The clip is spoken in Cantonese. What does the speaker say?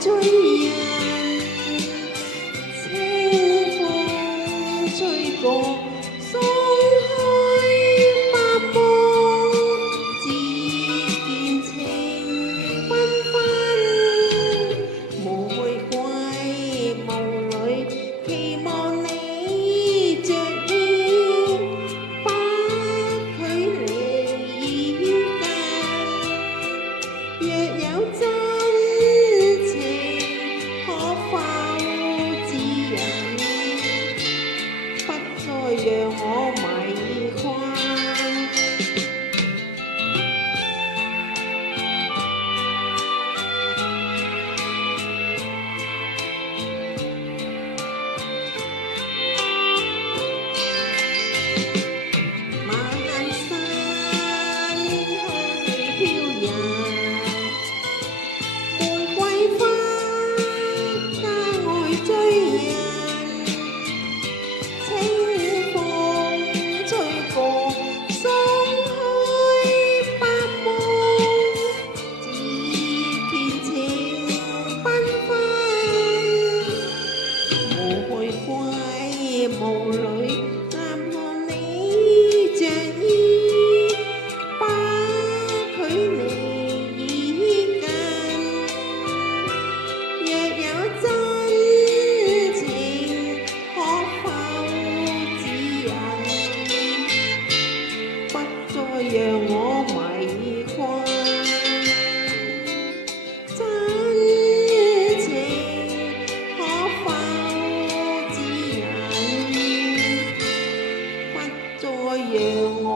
追人，清風吹過，鬆開百步，只見情繽紛，無玫瑰霧裏，期望你着意，把距離已近。若有真情，可否指引？不再讓我迷困。馬鞍山空氣飄逸，玫瑰花加愛追人，清風吹過，鬆開百步，只見情繽紛，無玫瑰霧裏，南看你着意，把距離已近。若有真情，可否指引？不再讓我迷困。真情，可否指引？不再讓我